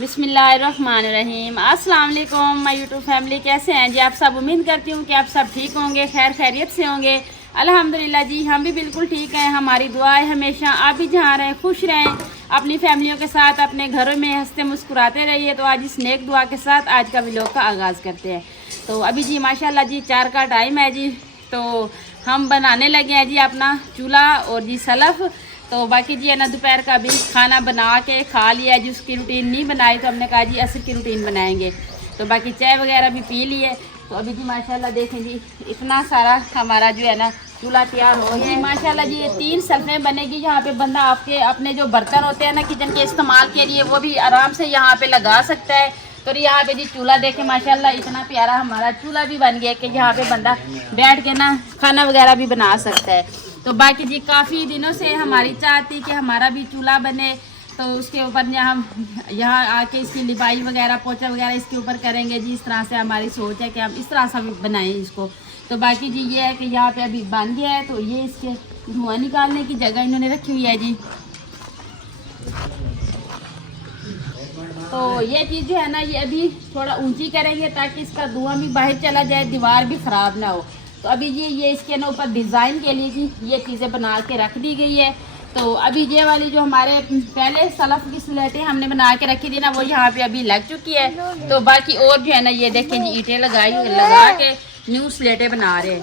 बिस्मिल्लाहिर्रहमानिर्रहीम। अस्सलाम वालेकुम माय यूट्यूब फैमिली, कैसे हैं जी आप सब। उम्मीद करती हूँ कि आप सब ठीक होंगे, खैर खैरियत से होंगे। अल्हम्दुलिल्लाह जी, हम भी बिल्कुल ठीक हैं। हमारी दुआ है हमेशा आप भी जहाँ रहें खुश रहें, अपनी फैमिलियों के साथ अपने घरों में हंसते मुस्कुराते रहिए। तो आज इस नेक दुआ के साथ आज का व्लॉग का आगाज़ करते हैं। तो अभी जी माशाल्लाह जी 4 का टाइम है जी, तो हम बनाने लगे हैं जी अपना चूल्हा और जी सलफ। तो बाकी जी है ना दोपहर का भी खाना बना के खा लिया जी, उसकी रूटीन नहीं बनाई तो हमने कहा जी असर की रूटीन बनाएंगे। तो बाकी चाय वगैरह भी पी ली है। तो अभी जी माशाल्लाह देखें जी इतना सारा हमारा जो है ना चूल्हा तैयार हो गया माशाल्लाह जी। ये 3 सल्फें बनेगी जहाँ पे बंदा आपके अपने जो बर्तन होते हैं ना किचन के इस्तेमाल के लिए वो भी आराम से यहाँ पे लगा सकता है। तो यहाँ पे जी चूल्हा देखे माशाल्लाह इतना प्यारा हमारा चूल्हा भी बन गया कि यहाँ पे बंदा बैठ के ना खाना वगैरह भी बना सकता है। तो बाकी जी काफ़ी दिनों से हमारी चाह थी कि हमारा भी चूल्हा बने, तो उसके ऊपर हम यहाँ आके इसकी लिपाई वगैरह पोछा वगैरह इसके ऊपर करेंगे जी। इस तरह से हमारी सोच है कि हम इस तरह से भी बनाएं इसको। तो बाकी जी ये है कि यहाँ पे अभी बन गया है, तो ये इसके धुआं निकालने की जगह इन्होंने रखी हुई है जी। तो ये चीज़ जो है ना ये अभी थोड़ा ऊंची करेंगे ताकि इसका धुआं भी बाहर चला जाए, दीवार भी ख़राब ना हो। तो अभी ये इसके ना ऊपर डिज़ाइन के लिए जी ये चीज़ें बना के रख दी गई है। तो अभी ये वाली जो हमारे पहले सलफ की स्लेटें हमने बना के रखी थी ना वो यहाँ पे अभी लग चुकी है। तो बाकी और जो है ना ये देखें जी ईंटें लगा के न्यू स्लेटें बना रहे हैं।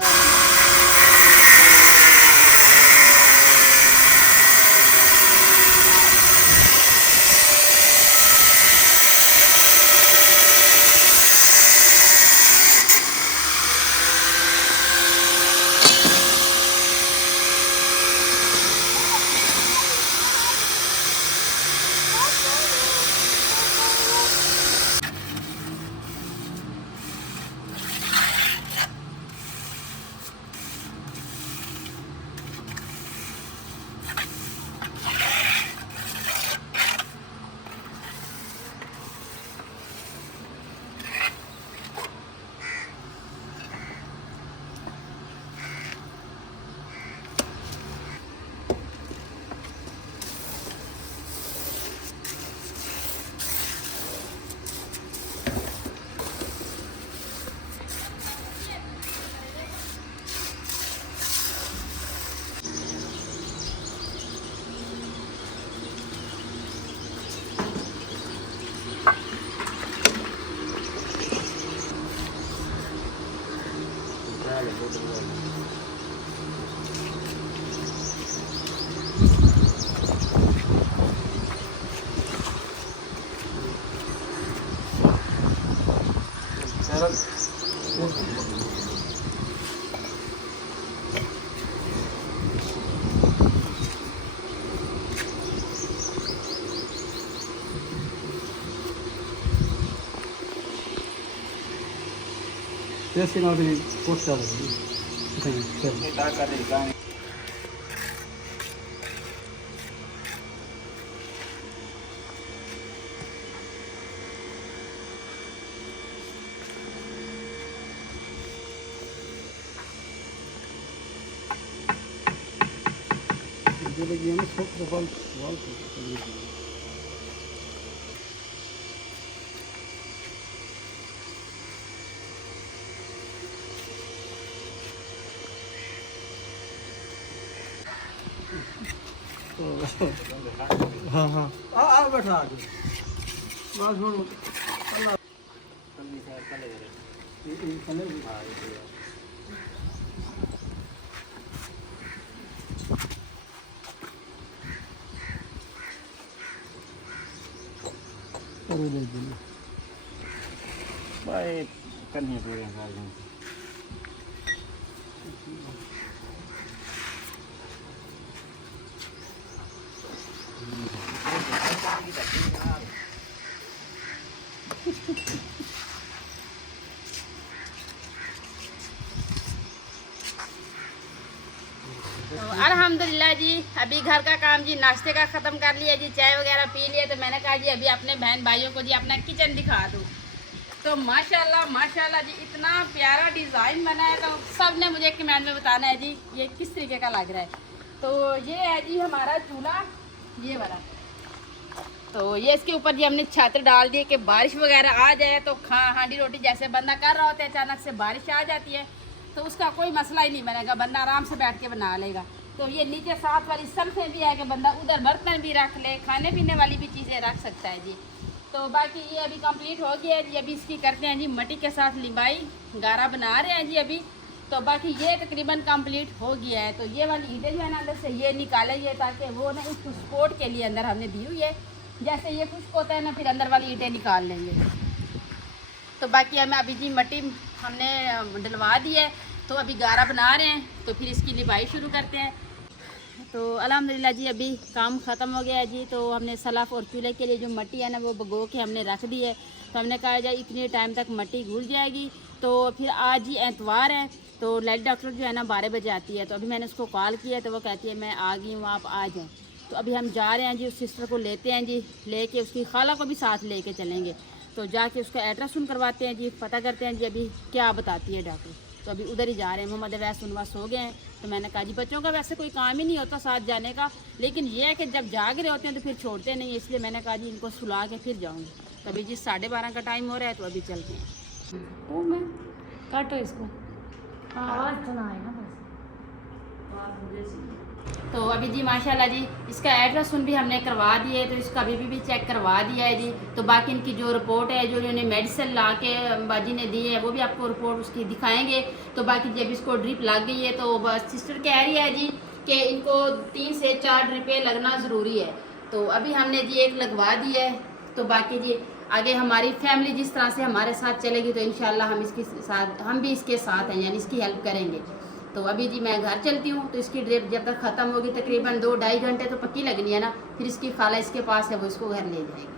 Esse nome de postal. Delegamos pouco da volta. हाँ हाँ आ बैठा आगे बस बोलो अल्लाह baik kan itu yang paling तो अल्हम्दुलिल्लाह जी अभी घर का काम जी नाश्ते का ख़त्म कर लिया जी, चाय वगैरह पी लिया। तो मैंने कहा जी अभी अपने बहन भाइयों को जी अपना किचन दिखा दूँ। तो माशाल्लाह माशाल्लाह जी इतना प्यारा डिज़ाइन बना है। तो सब ने मुझे कमेंट में बताना है जी ये किस तरीके का लग रहा है। तो ये है जी हमारा चूल्हा ये वाला। तो ये इसके ऊपर जी हमने छात्र डाल दिए कि बारिश वगैरह आ जाए तो हांडी रोटी जैसे बंदा कर रहा होता है, अचानक से बारिश आ जाती है तो उसका कोई मसला ही नहीं बनेगा, बंदा आराम से बैठ के बना लेगा। तो ये नीचे साथ वाली सल्फें भी है कि बंदा उधर बर्तन भी रख ले, खाने पीने वाली भी चीज़ें रख सकता है जी। तो बाकी ये अभी कंप्लीट हो गया है जी। अभी इसकी करते हैं जी मट्टी के साथ लिबाई, गारा बना रहे हैं जी अभी। तो बाकी ये तकरीबन कंप्लीट हो गया है। तो ये वाली ईंटें जो है ना अंदर से ये निकालेंगे ताकि वो ना इसको सपोर्ट के लिए अंदर हमने दी हुई है, जैसे ये खुश्क होता है ना फिर अंदर वाली ईंटें निकाल लेंगे। तो बाकी हमें अभी जी मट्टी हमने डलवा दी है, तो अभी गारा बना रहे हैं, तो फिर इसकी लिबाई शुरू करते हैं। तो अल्हम्दुलिल्लाह जी अभी काम ख़त्म हो गया है जी। तो हमने सलाफ और चूल्हे के लिए जो मट्टी है ना वो भगो के हमने रख दी है। तो हमने कहा जाए इतने टाइम तक मट्टी घुल जाएगी। तो फिर आज ही एतवार है तो लाइट डॉक्टर जो है ना 12 बजे आती है। तो अभी मैंने उसको कॉल किया तो वो कहती है मैं आ गई हूँ, आप आ जाएँ। तो अभी हम जा रहे हैं जी, उस सिस्टर को लेते हैं जी, लेके उसकी खाला को भी साथ लेके चलेंगे। तो जाके उसका अल्ट्रासाउंड करवाते हैं जी, पता करते हैं जी अभी क्या बताती है डॉक्टर। तो अभी उधर ही जा रहे हैं। मोहम्मद अवैस उनवास हो गए हैं। तो मैंने कहा जी बच्चों का वैसे कोई काम ही नहीं होता साथ जाने का, लेकिन ये है कि जब जाग रहे होते हैं तो फिर छोड़ते नहीं, इसलिए मैंने कहा जी इनको सुला के फिर जाऊँगी। तो अभी जी 12:30 का टाइम हो रहा है तो अभी चलते हैं। वो मैं काटो इसको, आवाज़ तो ना आए ना बस। तो अभी जी माशाल्लाह जी इसका अल्ट्रासाउंड भी हमने करवा दिया है, तो इसका भी चेक करवा दिया है जी। तो बाकी इनकी जो रिपोर्ट है, जो इन्होंने मेडिसिन ला के बाजी ने दी है, वो भी आपको रिपोर्ट उसकी दिखाएंगे। तो बाकी जब इसको ड्रिप लग गई है तो बस सिस्टर कह रही है जी कि इनको 3 से 4 ड्रिपें लगना ज़रूरी है। तो अभी हमने जी एक लगवा दी है। तो बाकी जी आगे हमारी फैमिली जिस तरह से हमारे साथ चलेगी तो इंशाल्लाह हम भी इसके साथ हैं, यानी इसकी हेल्प करेंगे। तो अभी जी मैं घर चलती हूँ। तो इसकी ड्रिप जब तक ख़त्म होगी तकरीबन 2-2.5 घंटे तो पक्की लगनी है ना, फिर इसकी खाला इसके पास है वो इसको घर ले जाएगी।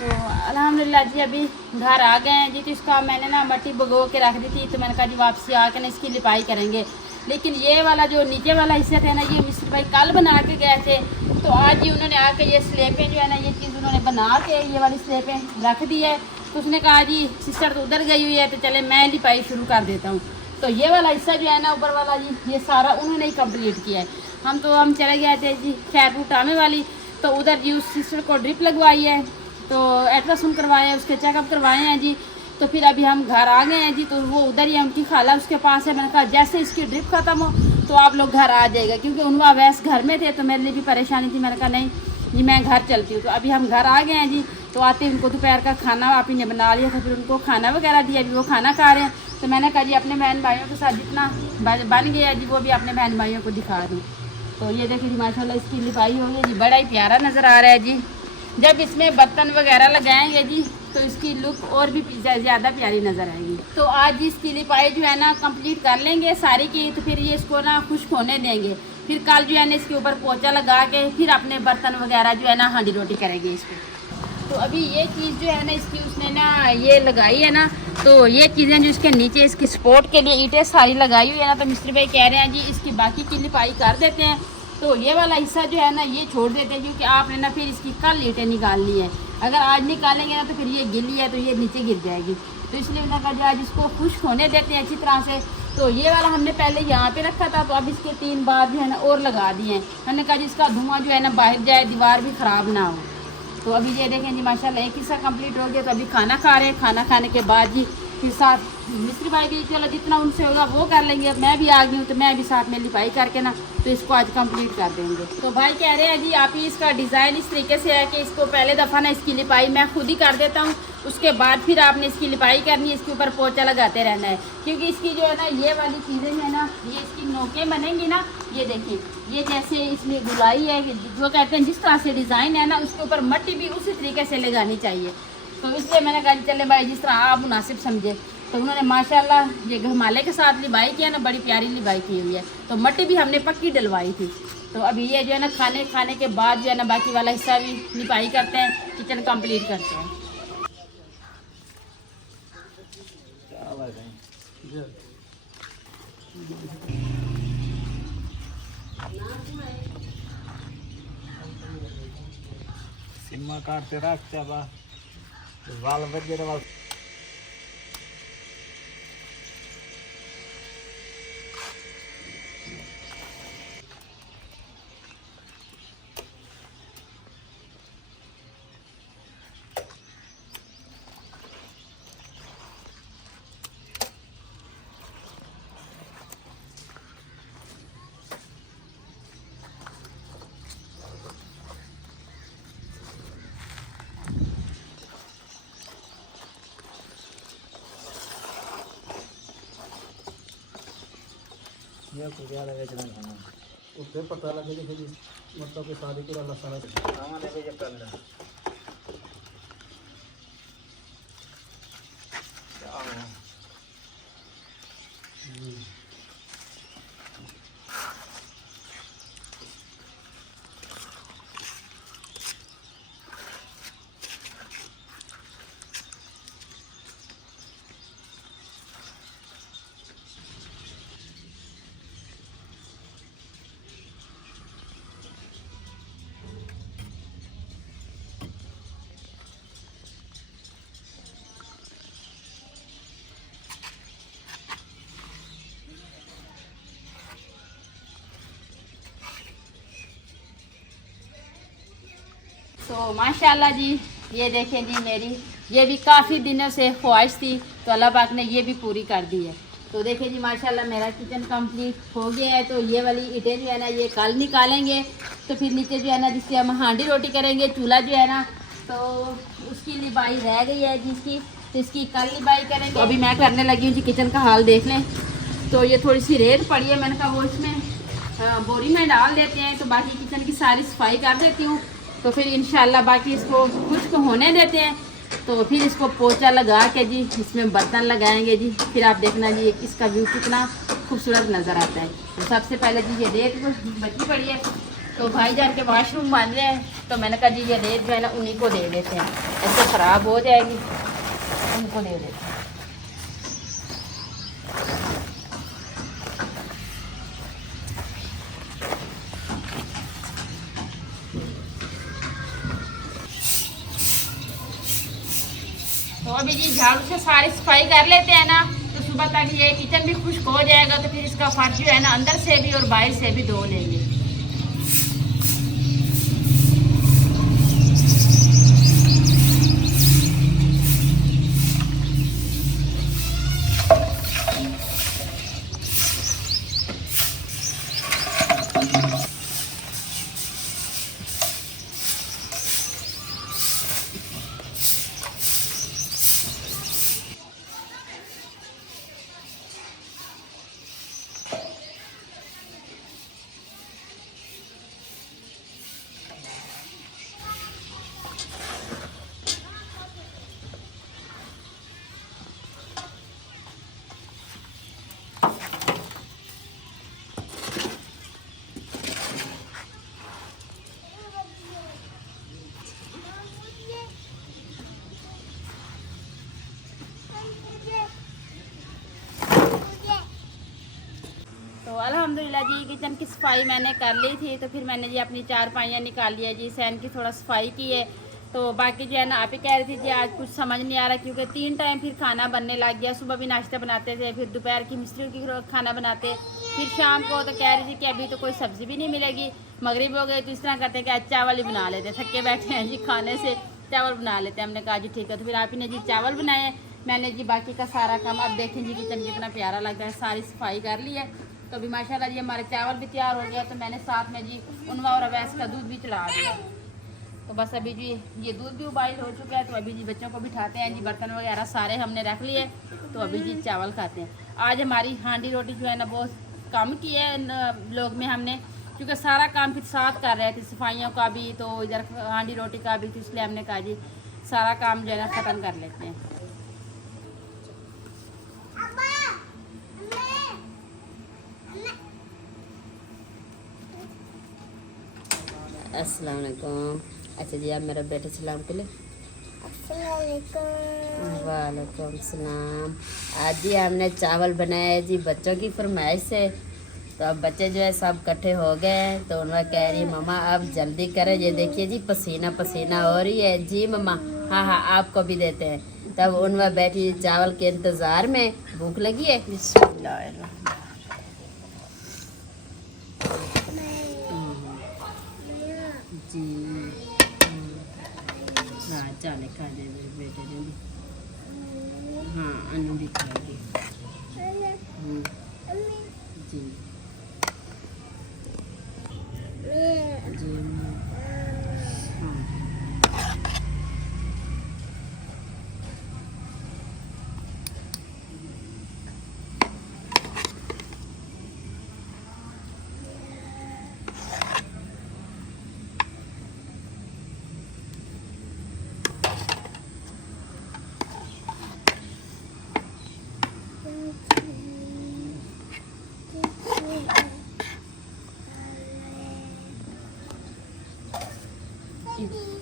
तो अल्हम्दुलिल्लाह जी अभी घर आ गए हैं जी। तो इसका मैंने ना मट्टी भगो के रख दी थी, तो मैंने कहा जी वापसी आके ना इसकी लिपाई करेंगे। लेकिन ये वाला जो नीचे वाला हिस्सा था ना, ये मिस्टर भाई कल बना के गए थे। तो आज ही उन्होंने आके ये स्लेपें जो है ना, ये चीज़ उन्होंने बना के ये वाली स्लेपें रख दी है। तो उसने कहा जी सिस्टर तो उधर गई हुई है तो चले मैं लिपाई शुरू कर देता हूँ। तो ये वाला हिस्सा जो है ना ऊपर वाला जी, ये सारा उन्होंने ही कम्प्लीट किया है। हम चले गए थे जी खैरपुर टामे वाली, तो उधर जी उस सिस्टर को ड्रिप लगवाई है, तो अल्ट्रासाउंड करवाए हैं, उसके चेकअप करवाए हैं जी। तो फिर अभी हम घर आ गए हैं जी। तो वो उधर ही है, उनकी खाला उसके पास है। मैंने कहा जैसे इसकी ड्रिप ख़त्म हो तो आप लोग घर आ जाएगा, क्योंकि उनवा वैस घर में थे तो मेरे लिए भी परेशानी थी। मैंने कहा नहीं जी मैं घर चलती हूँ। तो अभी हम घर आ गए हैं जी। तो आते उनको दोपहर का खाना आप ही ने बना लिया था, फिर उनको खाना वगैरह दिया, अभी वो खाना खा रहे हैं। तो मैंने कहा जी अपने बहन भाइयों के साथ जितना बन गया जी वो भी अपने बहन भाइयों को दिखा दूँ। तो ये देखिए जी माशाल्लाह इसकी लिपाई हो गई जी, बड़ा ही प्यारा नज़र आ रहा है जी। जब इसमें बर्तन वगैरह लगाएंगे जी तो इसकी लुक और भी ज़्यादा प्यारी नज़र आएगी। तो आज इसकी लिपाई जो है ना कंप्लीट कर लेंगे सारी की। तो फिर ये इसको ना खुश्क होने देंगे, फिर कल जो है ना इसके ऊपर पोंछा लगा के फिर अपने बर्तन वगैरह जो है ना हांडी रोटी करेंगे इस पर। तो अभी ये चीज़ जो है ना इसकी उसने ना ये लगाई है ना, तो ये चीज़ें जो इसके नीचे इसकी सपोर्ट के लिए ईंटें सारी लगाई हुई है ना, तो मिस्त्री भाई कह रहे हैं जी इसकी बाकी की लिपाई कर देते हैं। तो ये वाला हिस्सा जो है ना ये छोड़ देते हैं, क्योंकि आपने ना फिर इसकी कल ईंटें निकालनी है। अगर आज निकालेंगे ना तो फिर ये गिली है तो ये नीचे गिर जाएगी। तो इसलिए मैंने कहा आज इसको खुश्क होने देते हैं अच्छी तरह से। तो ये वाला हमने पहले यहाँ पे रखा था, तो अब इसके 3 बार जो है ना और लगा दिए हैं। मैंने कहा जिसका धुआं जो है ना बाहर जाए, दीवार भी ख़राब ना हो। तो अभी ये देखें जी माशाल्लाह एक हिस्सा कंप्लीट हो गया। तो अभी खाना खा रहे हैं, खाना खाने के बाद जी फिर साथ मिस्त्री भाई भी चलो जितना उनसे होगा वो कर लेंगे, मैं भी आ गई हूँ तो मैं भी साथ में लिपाई करके ना तो इसको आज कंप्लीट कर देंगे। तो भाई कह रहे हैं जी आप ही इसका डिज़ाइन इस तरीके से है कि इसको पहले दफ़ा ना इसकी लिपाई मैं खुद ही कर देता हूँ, उसके बाद फिर आपने इसकी लिपाई करनी है, इसके ऊपर पोंछा लगाते रहना है। क्योंकि इसकी जो है ना ये वाली चीज़ें हैं ना, ये इसकी नोकें बनेंगी ना, ये देखिए ये जैसे इसमें गुलाई है जो कहते हैं जिस तरह से डिज़ाइन है ना उसके ऊपर मट्टी भी उसी तरीके से लगानी चाहिए। तो इसलिए मैंने कहा चले भाई जिस तरह आप मुनासिब समझे। तो उन्होंने माशाल्लाह ये घमाले के साथ लिबाई किया ना, बड़ी प्यारी लिबाई की हुई है। तो मट्टी भी हमने पक्की डलवाई थी। तो अभी ये जो है ना खाने के बाद जो है ना बाकी वाला हिस्सा भी लिपाई करते हैं, किचन कंप्लीट करते हैं। सिम्मा काटते रख चाबा वाल वगैरह वाल ये को ज्यादा बेचना खाना उससे पता लगे कि फिर मतलब कि शादी पूरा मसाला सामान है ये कर ले तो माशाल्लाह जी ये देखें जी मेरी ये भी काफ़ी दिनों से ख्वाहिश थी, तो अल्लाह पाक ने ये भी पूरी कर दी है। तो देखें जी माशाल्लाह मेरा किचन कंप्लीट हो गया है। तो ये वाली ईंटें जो है ना ये कल निकालेंगे, तो फिर नीचे जो है ना जिससे हम हांडी रोटी करेंगे, चूल्हा जो है ना तो उसकी लिबाई रह गई है जिसकी, तो इसकी कल लिबाई करेंगे। तो अभी मैं करने लगी हूँ जी, किचन का हाल देख लें। तो ये थोड़ी सी रेत पड़ी है, मैंने कहा वो इसमें बोरी में डाल देते हैं, तो बाकी किचन की सारी सफाई कर देती हूँ। तो फिर इंशाल्लाह बाकी इसको खुश्क होने देते हैं, तो फिर इसको पोंछा लगा के जी इसमें बर्तन लगाएंगे जी। फिर आप देखना जी इसका व्यू कितना खूबसूरत नज़र आता है। तो सबसे पहले जी ये रेत बची पड़ी है, तो भाईजान के वाशरूम बन रहे हैं, तो मैंने कहा जी ये रेत जो है ना उन्हीं को दे देते हैं, ऐसे ख़राब हो जाएगी, उनको दे देते हैं। तो अभी जी झाड़ू से सारी सफाई कर लेते हैं ना, तो सुबह तक ये किचन भी खुश्क हो जाएगा। तो फिर इसका फर्श जो है ना अंदर से भी और बाहर से भी धो लेंगे। तो अल्हम्दुलिल्लाह जी किचन की सफाई मैंने कर ली थी। तो फिर मैंने जी अपनी चारपाइयाँ निकाल लिया जी, सैन की थोड़ा सफाई की है। तो बाकी जो है ना आप ही कह रही थी जी आज कुछ समझ नहीं आ रहा, क्योंकि 3 टाइम फिर खाना बनने लग गया। सुबह भी नाश्ता बनाते थे, फिर दोपहर की मिस्त्रियों की खाना बनाते, फिर शाम को तो कह रही थी कि अभी तो कोई सब्ज़ी भी नहीं मिलेगी, मगरिब हो गई। तो इस तरह करते हैं कि आज चावल ही बना लेते, थके बैठे हैं जी खाने से, चावल बना लेते हैं। हमने कहा जी ठीक है। तो फिर आप ही ने जी चावल बनाए, मैंने जी बाकी का सारा काम, अब देखें जी किचन कितना प्यारा लग रहा है, सारी सफाई कर ली है। तो अभी माशाल्लाह जी हमारे चावल भी तैयार हो गया। तो मैंने साथ में जी उनवा और अवैस का दूध भी चढ़ा दिया। तो बस अभी जी ये दूध भी उबाइल हो चुका है। तो अभी जी बच्चों को बिठाते हैं जी, बर्तन वगैरह सारे हमने रख लिए। तो अभी जी चावल खाते हैं। आज हमारी हांडी रोटी जो है ना बहुत कम की है ब्लॉग में हमने, क्योंकि सारा काम फिर साथ कर रहे थे, सफाइयों का भी तो इधर हांडी रोटी का भी, तो इसलिए हमने कहा जी सारा काम जो है ना ख़त्म कर लेते हैं। अस्सलाम वालेकुम। अच्छा जी आप मेरा बेटे सलाम के लिए। वालेकुम सलाम। आज जी हमने चावल बनाया है जी बच्चों की फरमाइश से। तो अब बच्चे जो है सब इकट्ठे हो गए हैं। तो उन्होंने कह रही मम्मा अब जल्दी करें, ये देखिए जी पसीना पसीना हो रही है। जी मम्मा हाँ हाँ आपको भी देते हैं। तब उनमें बैठी चावल के इंतज़ार में, भूख लगी है। जी हाँ चले खा दे मेरे बेटे ने भी। हाँ अनु भी खाएगी। जी जी हाँ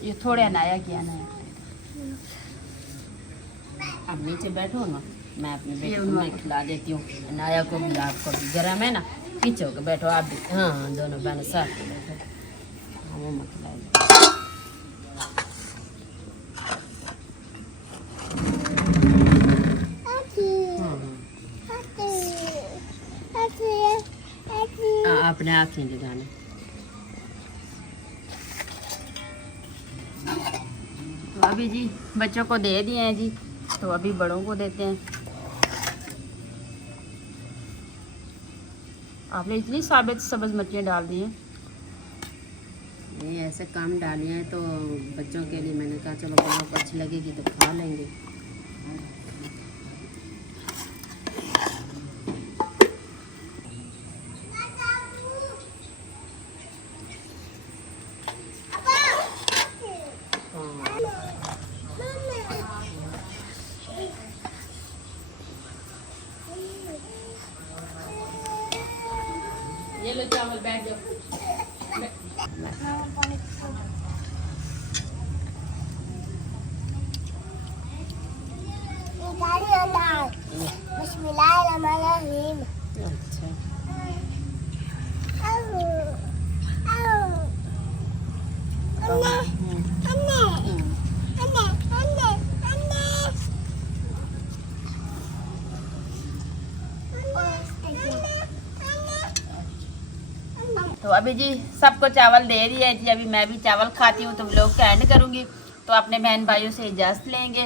ये थोड़े अनाया किया ना, अब नीचे बैठो ना, मैं अपने बेटे को मैं खिला देती हूँ। नाया को भी आपको भी गर्म है ना, पीछे होकर बैठो आप भी। हाँ हाँ दोनों बहनों साथ में बैठो। हाँ वो मत खिलाइए। अपने आँखें लगाने। तो अभी जी बच्चों को दे दिए हैं जी। तो अभी बड़ों को देते हैं। आपने इतनी साबित सब्ज मिर्चियाँ डाल दी हैं। ये ऐसे काम डाले हैं तो बच्चों के लिए मैंने कहा चलो बड़ों को अच्छी लगेगी तो खा लेंगे। ये लो चावल, बैठ जाओ। बिस्मिल्लाहिर्रहमानिर्रहीम। अच्छा तो अभी जी सबको चावल दे दिया है जी। अभी मैं भी चावल खाती हूँ तो व्लॉग का एंड करूँगी। तो अपने बहन भाइयों से इजाज़त लेंगे।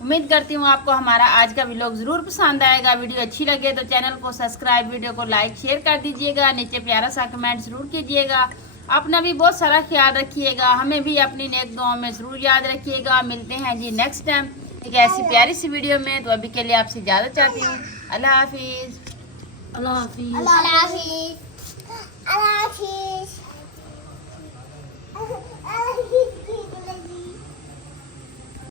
उम्मीद करती हूँ आपको हमारा आज का व्लॉग ज़रूर पसंद आएगा। वीडियो अच्छी लगे तो चैनल को सब्सक्राइब, वीडियो को लाइक शेयर कर दीजिएगा। नीचे प्यारा सा कमेंट ज़रूर कीजिएगा। अपना भी बहुत सारा ख्याल रखिएगा। हमें भी अपनी नेक दुआओं में ज़रूर याद रखिएगा। मिलते हैं जी नेक्स्ट टाइम एक ऐसी प्यारी सी वीडियो में। तो अभी के लिए आपसे इजाज़त चाहती हूँ। अल्लाह हाफिज़। अल्लाह हाफिज़। Allah Hafiz. Allah Hafiz.